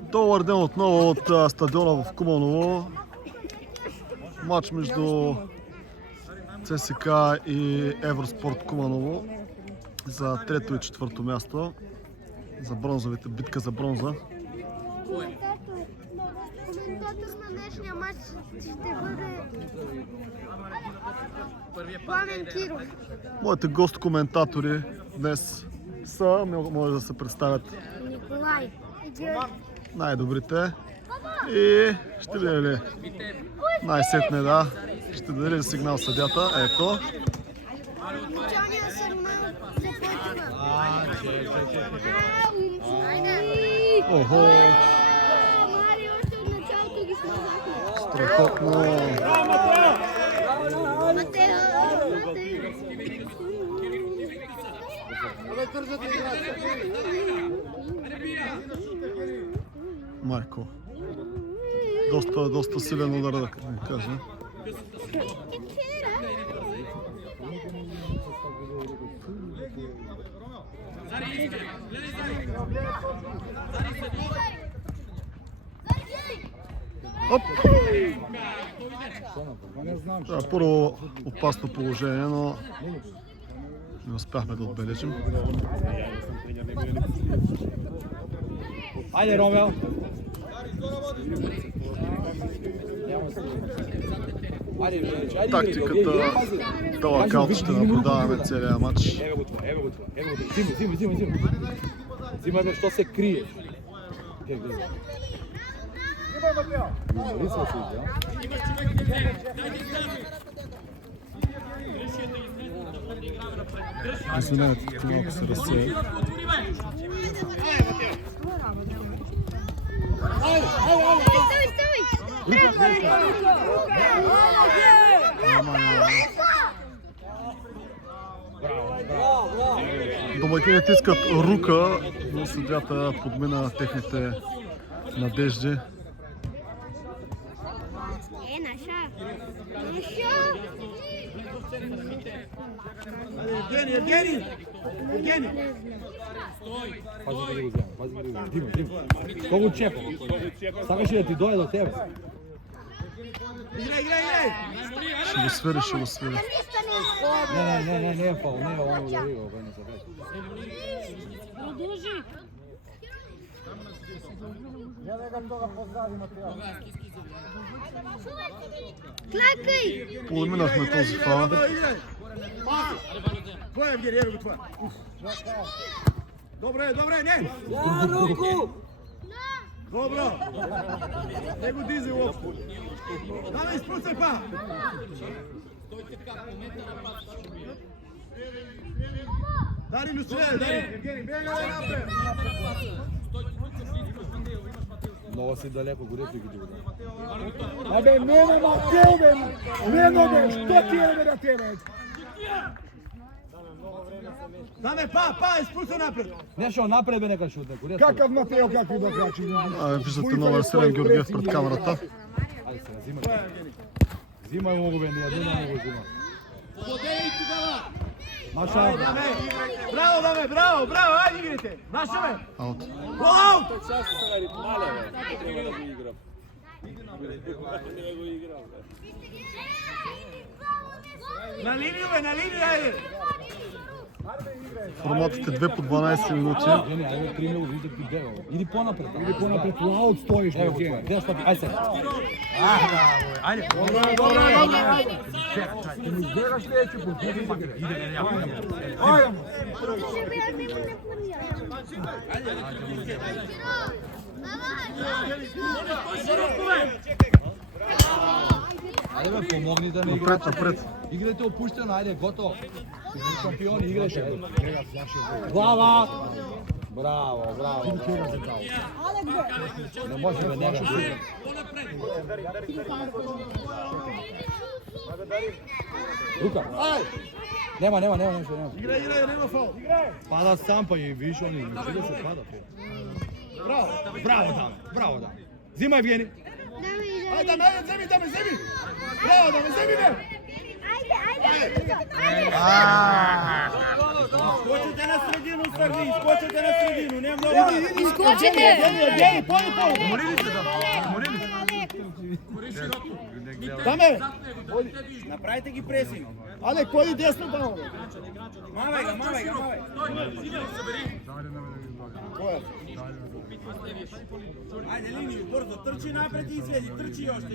Добър ден отново от стадиона в Куманово. Матч между ЦСК и Евроспорт Куманово за трето и четвърто място. За бронзовите, битка за бронза. Коментатор на днешния матч ще бъде Пламен Киров. Моите гост-коментатори днес са, може да се представят Николай и Георги. най-добрите. И ще видим ли най-сетне, да, ще даде ли сигнал съдята. Ето. Началния сигнал започва. Охо, Мари, още от началото ги смазахме. страхотно. Матео! Майко. Доста силен удар, да кажа. Оп! Това е първо опасно положение, но не успяхме да отбележим. Айде, Ромел! Тактиката дълъг аут ще наблюдаваме целия матч. Ево го това. Взимай. Взимай, защо се криеш? Извинявайте, тук малко се разсея. Домакините искат рука, но съдията подмина техните надежди. Евгений! Пази да го взема. Дима. Кто го чепа? Сакаш ли да ти дойде до тебе? Играй! Ще го свири. Не е фал, не е он го играл. Продължи. Тлакай! Подминахме този фал. Това е Евгений, ето това. Добре, не! Добро! Не го дизи лопто. Давай, изпустай па! Дари Люсиле, Дари! Евгений, бегай напред! Много си далеко, горето ги дигна. Абе, Нено, Матео, бе! Нено, бе! Що ти е, бе, на тебе? Даме, па, изпустай напред! Нещо напред, бе, нека шутне, горето. Какъв Матео, какви да крачи? Виждате номер 7 Георгиев пред камерата. Айде сега, взимай. Взимай му го, бе, ние да му го взимай. Подей тогава! Маша! Браво, айде игрите! Маша, бе! Аут. Аут! На линию, айде! Форматите 2 по 12 минути. Айде, 3 минути, виждате ти бегал. Иди по-напред. Аут стоиш, бе, ти. Айде сега. Айде. Ти ми избегаш ли, че подбуди да гре? Айде. Айде, бе, помогни да не играте. Напред. Играйте опущено, айде, готово. Шампиони, играйте. Глава! Браво. Не може да не може. Рука. Нема. Играй, нема фал. Пада сам, па и виж, он и да се пада. Браво, да. Взимай, Евгений. Айде, вземи. Браво, да ме вземи, бе. Айде! Скочите на средину, Сърди, скочите на средину, не много. Изкочите! Гей, поли. Уморили се, да. Уморили се. Даме. Направите ги пресинг. Але, поли десно тamo. Мавай ga, мавай ga, мавай. Ajde, liniju, brzo, trči napred i izvedi, trči još te.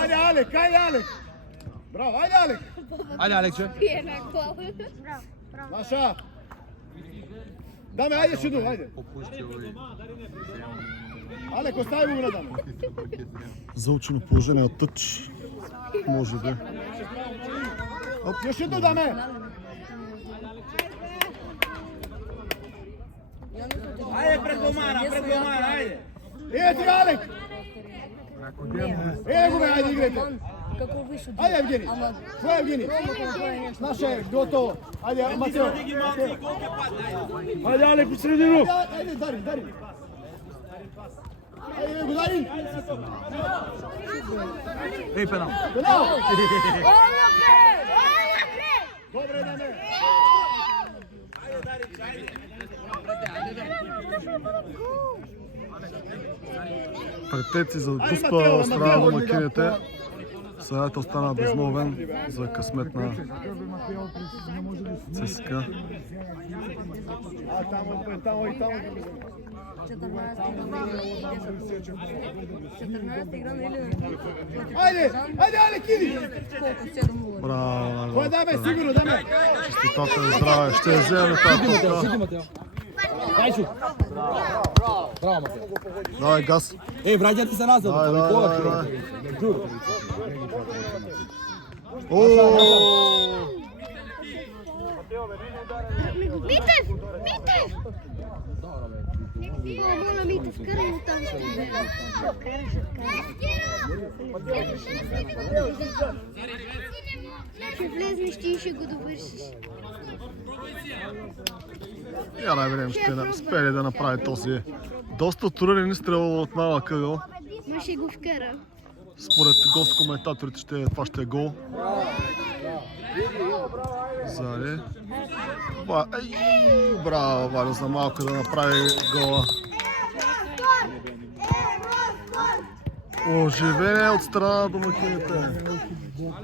Ajde, Alek, ajde, Alek. Bravo, ajde, Alek. Ajde, Alekče. Pije na kolu. Naša. Dame, ajde još jednu, ajde. Alek, ostavi mu na dame. Заучено положение от тъч. Може би. Još jednu, dame. Ajde, pred golmana, ajde. Evo ti, Alek. Evo me, ajde, igrajte. Ajde, Evgeni. Tvoj Evgeni. Naša je gotovo. Ajde, Mateo. Digi malci, koliko je pad, ajde. Ajde, Alek, u sredinu. Ajde, Darin. Ajde, Darin. Ej, penal. Penal. Dobre, dame. Ajde, Darić, ajde. Претеци за дуспа от страна на домакините. Съдът остана безмолвен за късмет на ЦСКА. Tamo i tamo. 14 игра на Илия. Ajde, Alek, idi. Браво! Твоя даме, сигурно, даме. Чистотата е здраве. Ще вземе тази тока. Bravo, Mateo. Давай газ. Ej, vraćajte se nazad. Давай. Митев! Моля, Митев, карай му там. Ще влезнеш ти и ще го довършиш. Я най-вероятно ще успее да направи този доста турен изстрел от малък ъгъл. Ма ще го вкара. Според гост-коментаторите това ще е гол. Заре. Браво, Валю, за малко да направи гола. Оживение от страна на домакините.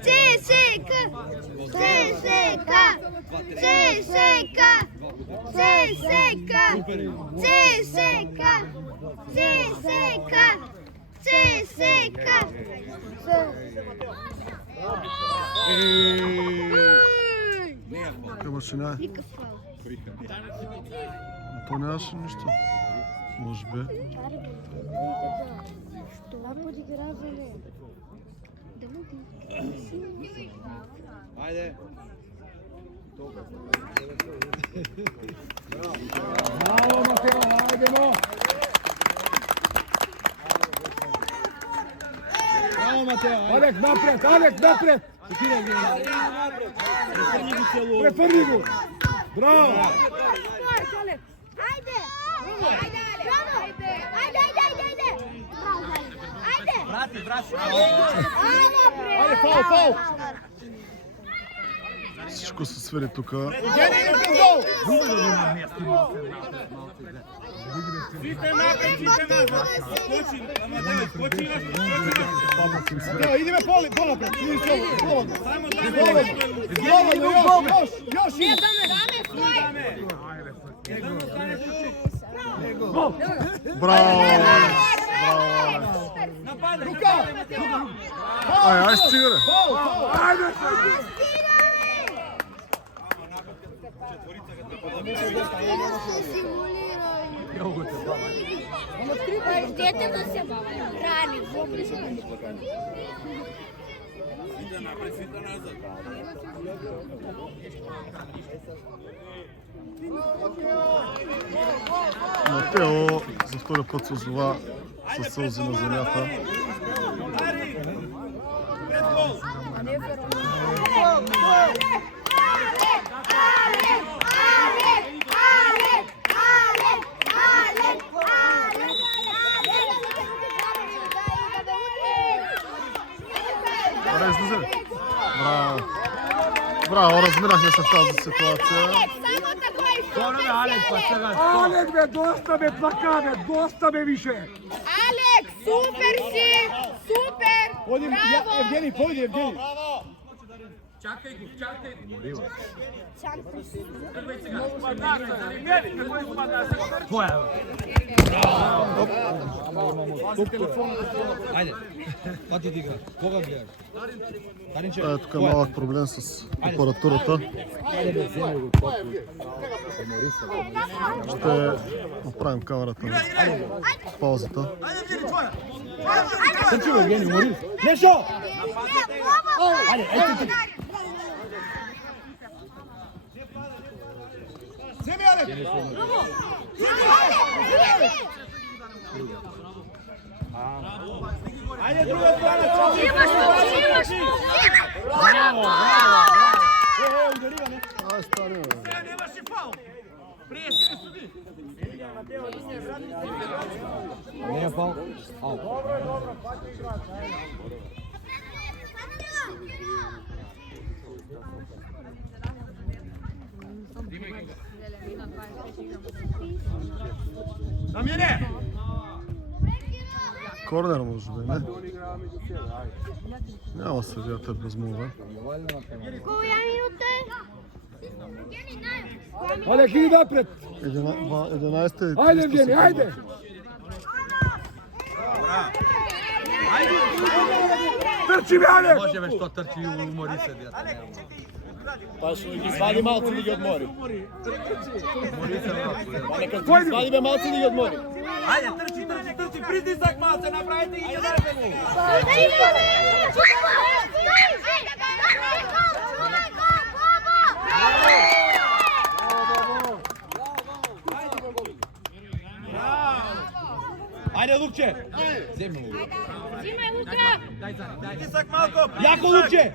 ЦСКА! Каква машина е? То нямаше нищо. Може би. Това подиграване. Ajde. Bravo, Mateo, ajdemo. Bravo, Mateo. Alek, napred. Preprni go. Bravo. Ajde! Vrati. Ajde, faul. Всичко се свири тук. Сите напред, сите назад. Скочи, Амадео, скочи. Idemo pol napred. Slobodno. Samo Još. Jedan ostane tuči. Браво! Нападай. Рука. Ай, стига! Ajde. Дете да се храни. Сите напред, сите назад. Матео за втори път се озова със сълзи на земята. Дари! Пред гол! Аре, излизай! Браво! Браво, разминахме се в тази ситуация. Само така и Добре, супер Алек, си, па Алек! сега. Алек бе, доста бе, плака бе, доста бе više. Алек, супер си! Супер! Podim, ja, Браво! Евгений, поди, Евгений. Чакай го, чакай го. Твоя Айде, па ти игра. Кога гледаш? Даринче. Тук е малък проблем с апаратурата. Айде бе, вземи го пак. Ще оправим камерата на паузата. Сърчи го, Евгений, умори. Нешо! Айде, ето ти. Вземи, Алек. Айде, друга страна. Имаш му, имаш му! Удари га, не. Ай, стане, бе. Немаше фаул. Не е фал. Ау. Намире. Корнер може би, не? Няма съдията безмолвен. Коя минута е? Алек, иди напред. 11 Айде, Евгений, айде. Трчи, бе, Алек. Може бе, що търчи и умори се, дята. Pa što ih svadi malce da ih odmori. Умори се, брат. Neka ih svadi be malce da ih odmori. Айде, трчи, трчи, трчи, притисак малце, направете и ги дайте му. Айде, Лукче! Вземи му го. Взимай, Лука! Притисак малко! Яко, Лукче!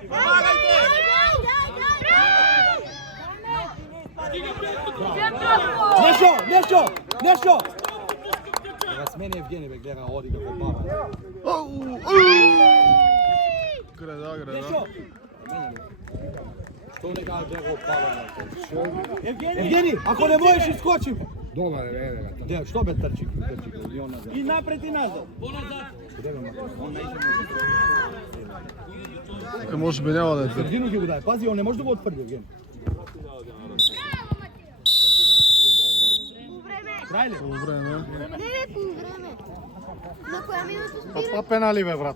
Нещо! Сега смени Евгений, бе, гледа, оди како баба. Греда. Što ne kaže da je opala? Евгений, ако не можеш, изскочим. Dobar, evo ga. Де, što бе трчи? I napred i nazad. Тук може би няма да е. Средину ги го дай. Пази, он не може да го отвърди, Евгений. Край ли? По време. Не, по време. На коя минута спира? Pa penali be, brat.